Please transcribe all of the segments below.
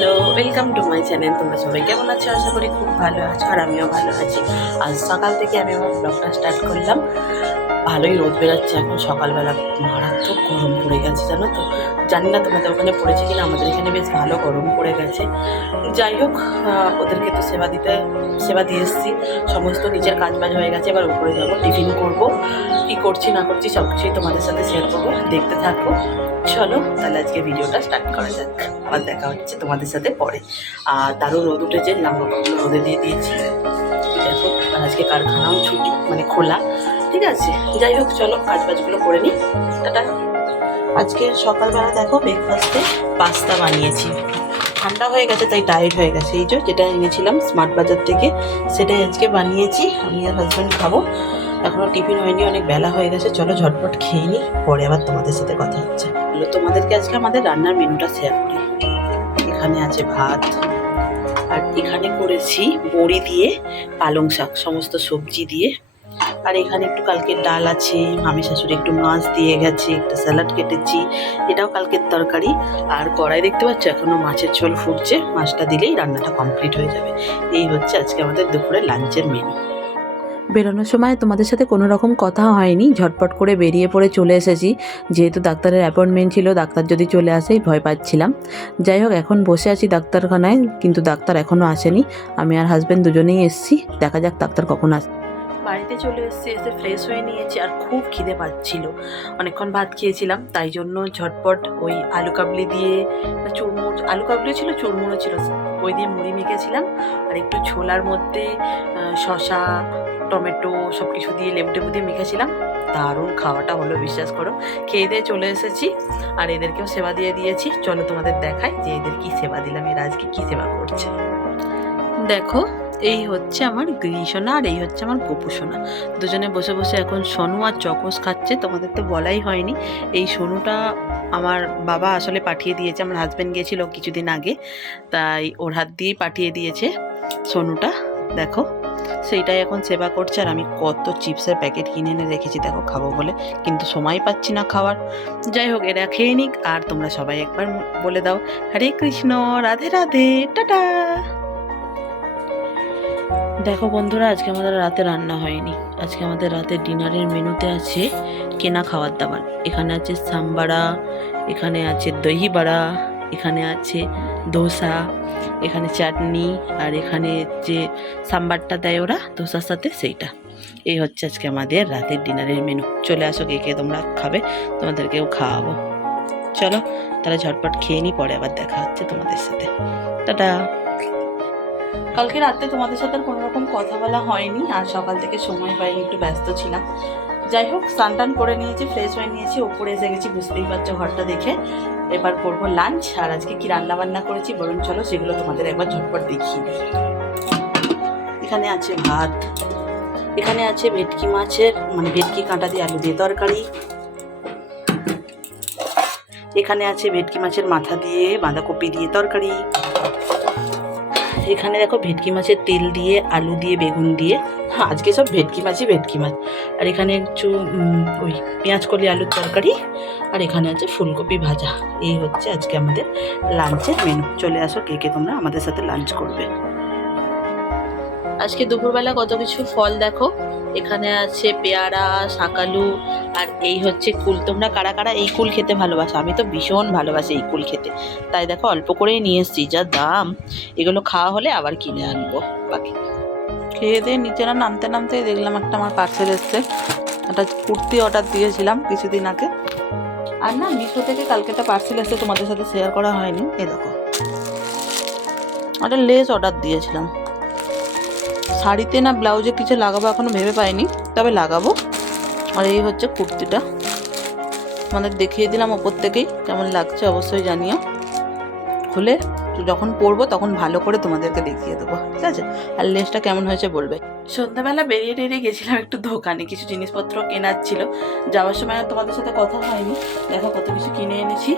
Hello welcome to my channel তোমরা সবাই কেমন আছো? আশা করি খুব ভালো আছো আর আমিও ভালো আছি। আজ সকাল থেকে আমি আমার ব্লগটা স্টার্ট করলাম। ভালোই রোদ বেরাচ্ছে এখন সকালবেলা। মারাত্মক গরম পড়ে গেছে, জানো তো? জানি না তোমাদের ওখানে পড়েছে কিনা, আমাদের এখানে বেশ ভালো গরম পড়ে গেছে। যাই হোক ওদেরকে তো সেবা দিতে, সেবা দিয়ে এসেছি। সমস্ত নিজের কাজ বাজ হয়ে গেছে, এবার উপরে যাব, টিফিন করব। কি করছি, না করছি, সব কিছুই তোমাদের সাথে শেয়ার করব, দেখতে থাকব চলো, তাহলে আজকে ভিডিওটা স্টার্ট করা যাক। আবার দেখা হচ্ছে তোমাদের সাথে পরে। আর তারও রোদ উঠেছে লম্বা রোদে দিয়ে দিয়েছি। দেখো আজকে কারখানাও ছুটি মানে খোলা। ঠিক আছে? যাই হোক, চলো কাজ বাজগুলো করে নিই। আজকে সকালবেলা দেখো ব্রেকফাস্টে পাস্তা বানিয়েছি। ঠান্ডা হয়ে গেছে, তাই টায়ার্ড হয়ে গেছে। এই যে যেটা এনেছিলাম স্মার্ট বাজার থেকে, সেটাই আজকে বানিয়েছি। আমি আর হাজব্যান্ড খাব। এখনও টিফিন হয়নি, অনেক বেলা হয়ে গেছে। চলো ঝটপট খেয়ে নিই, পরে আবার তোমাদের সাথে কথা হচ্ছে। তোমাদেরকে আজকে আমাদের রান্নার মেনুটা শেয়ার করি। এখানে আছে ভাত, আর এখানে করেছি বড়ি দিয়ে পালং শাক, সমস্ত সবজি দিয়ে। আর এখানে একটু কালকের ডাল আছে, মামি শাশুড়ি একটু মাছ দিয়ে গেছে, একটা স্যালাড কেটেছি, এটাও কালকের তরকারি। আর কড়াই দেখতে পাচ্ছ এখনও মাছের ঝোল ফুটছে, মাছটা দিলেই রান্নাটা কমপ্লিট হয়ে যাবে। এই হচ্ছে আজকে আমাদের দুপুরে লাঞ্চের মেনু বেরোনোর সময় তোমাদের সাথে কোনো রকম কথা হয়নি, ঝটপট করে বেরিয়ে পড়ে চলে এসেছি। যেহেতু ডাক্তারের অ্যাপয়েন্টমেন্ট ছিল, ডাক্তার যদি চলে আসেই ভয় পাচ্ছিলাম। যাই হোক, এখন বসে আছি ডাক্তারখানায়, কিন্তু ডাক্তার এখনও আসেনি। আমি আর হাজব্যান্ড দুজনেই এসেছি, দেখা যাক ডাক্তার কখন আসে বাড়িতে চলে এসেছি, এসে ফ্রেশ হয়ে নিয়েছি আর খুব খিদে পাচ্ছিল। অনেকক্ষণ ভাত খেয়েছিলাম, তাই জন্য ঝটপট ওই আলু কাবলি দিয়ে চুরমুর, আলু কাবলি ছিল, চুরমুরও ছিল। ওই দিয়ে মুড়ি মেখেছিলাম আর একটু ছোলার মধ্যে শসা, টমেটো সব কিছু দিয়ে লেবু টেবু দিয়ে মেখেছিলাম। দারুণ খাওয়াটা হলো, বিশ্বাস করো। খেয়ে দিয়ে চলে এসেছি আর এদেরকেও সেবা দিয়ে দিয়েছি। চলো তোমাদের দেখাই যে এদের কি সেবা দিলাম, এরা আজকে কি সেবা করছে। দেখো এই হচ্ছে আমার গৃহসোনা আর এই হচ্ছে আমার গোপুসোনা। দুজনে বসে বসে এখন সোনু আর চকস খাচ্ছে, তোমাদের তো বলাই হয়নি। এই সোনুটা আমার বাবা আসলে পাঠিয়ে দিয়েছে, আমার হাজব্যান্ড গিয়েছিল কিছুদিন আগে, তাই ওর হাত দিয়েই পাঠিয়ে দিয়েছে সোনুটা। দেখো, সেইটাই এখন সেবা করছে আর আমি কত চিপসের প্যাকেট কিনে এনে রেখেছি, দেখো খাব বলে। কিন্তু সময় পাচ্ছি না খাওয়ার। যাই হোক, এরা খেয়ে নিক, আর তোমরা সবাই একবার বলে দাও। হরে কৃষ্ণ, রাধে রাধে, টাটা। দেখো বন্ধুরা, আজকে আমাদের রাতে রান্না হয়নি। আজকে আমাদের রাতে ডিনারের মেনুতে আছে কেনা খাবার দাবার। এখানে আছে সাম্বাড়া, এখানে আছে দহি বড়া এখানে আছে ধোসা এখানে চাটনি, আর এখানে যে সাম্বারটা দেয় ওরা ধোসার সাথে সেইটা। এই হচ্ছে আজকে আমাদের রাতের ডিনারের মেনু। চলে আসো কে কে তোমরা খাবে, তোমাদেরকেও খাওয়াবো। চলো, তাহলে ঝটপট খেয়ে নি, পরে আবার দেখা হচ্ছে তোমাদের সাথে। টাটা। কালকে রাতে তোমাদের সাথে কোনো রকম কথা বলা হয়নি, আর সকাল থেকে সময় পাইনি, একটু ব্যস্ত ছিলাম। যাই হোক, স্নান টান করে নিয়েছি ফ্রেশ হয়ে নিয়েছি, ওপরে এসে গেছি, বুঝতেই পারছ ঘরটা দেখে। এবার করব লাঞ্চ আর আজকে কি রান্না বান্না করেছি বলুন চলো সেগুলো তোমাদের একবার ঝটপট দিই। এখানে আছে ভাত, এখানে আছে ভেটকি মাছের মানে ভেটকি, কাঁটা দিয়ে আলু দিয়ে তরকারি। এখানে আছে ভেটকি মাছের মাথা দিয়ে বাঁধাকপি দিয়ে তরকারি। এখানে দেখো ভেটকি মাছের তেল দিয়ে, আলু দিয়ে, বেগুন দিয়ে। হ্যাঁ আজকে সব ভেটকি মাছই ভেটকি মাছ। আর এখানে একটু ওই পেঁয়াজ কলি আলুর তরকারি, আর এখানে আছে ফুলকপি ভাজা। এই হচ্ছে আজকে আমাদের লাঞ্চের মেনু চলে আসো কে কে তোমরা আমাদের সাথে লাঞ্চ করবে। আজকে দুপুরবেলা কত কিছু ফল দেখো। এখানে আছে পেয়ারা, শাকালু, আর এই হচ্ছে কুল। তোমরা কারা কারা এই কুল খেতে ভালোবাসো? আমি তো ভীষণ ভালোবাসি এই কুল খেতে। তাই দেখো, অল্প করেই নিয়ে এসেছি, যা দাম। এগুলো খাওয়া হলে আবার কিনে আনব, বাকি। খেয়ে দিয়ে নিচে না নামতে নামতে দেখলাম একটা আমার পার্সেল এসছে। একটা কুর্তি অর্ডার দিয়েছিলাম কিছুদিন আগে। আর না, মিশো থেকে কালকে একটা পার্সেল এসছে, তোমাদের সাথে শেয়ার করা হয়নি। এ দেখো। একটা লেস অর্ডার দিয়েছিলাম। শাড়িতে না ব্লাউজে কিছু লাগাবো এখনও ভেবে পাইনি, তবে লাগাবো। আর এই হচ্ছে কুর্তিটা। মানে দেখিয়ে দিলাম ওপর থেকেই, কেমন লাগছে অবশ্যই জানিও। খুলে যখন পরবো তখন ভালো করে তোমাদেরকে দেখিয়ে দেবো, ঠিক আছে? আর লেসটা কেমন হয়েছে বলবে। সন্ধ্যাবেলা বেরিয়ে টেরিয়ে গেছিলাম একটু দোকানে। কিছু জিনিসপত্র কেনার ছিল। যাওয়ার সময় তোমাদের সাথে কথা হয়নি। দেখো কত কিছু কিনে এনেছি।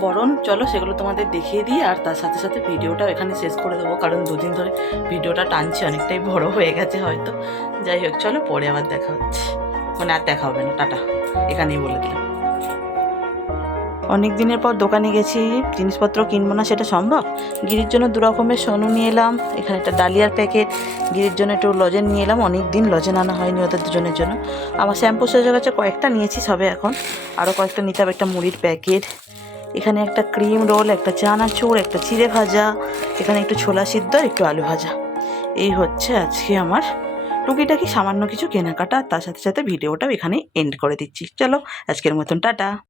বরং চলো সেগুলো তোমাদের দেখিয়ে দিই আর তার সাথে সাথে ভিডিওটাও এখানে শেষ করে দেবো। কারণ দুদিন ধরে ভিডিওটা টানছি, অনেকটাই বড় হয়ে গেছে হয়তো। যাই হোক, চলো পরে আবার দেখা হচ্ছে। মানে আর দেখা হবে না। টাটা। এখানেই বলে দিলাম। অনেক দিনের পর দোকানে গেছি, জিনিসপত্র কিনবো না সেটা সম্ভব? গিরির জন্য দু রকমের সোনু নিয়ে এলাম, এখানে একটা ডালিয়ার প্যাকেট, গিরির জন্য একটু লজেন নিয়ে এলাম, অনেক দিন লজেন আনা হয়নি ওদের দুজনের জন্য। আমার শ্যাম্পু সেজে গেছে কয়েকটা নিয়েছি সবে এখন, আরও কয়েকটা নিতে হবে, একটা মুড়ির প্যাকেট, এখানে একটা ক্রিম রোল, একটা চানাচুর, একটা চিড়ে ভাজা, এখানে একটু ছোলা সিদ্ধ একটু আলু ভাজা। এই হচ্ছে আজকে আমার টুকিটাকি সামান্য কিছু কেনাকাটা, তার সাথে সাথে ভিডিওটাও এখানে এন্ড করে দিচ্ছি। চলো, আজকের মতন, টাটা।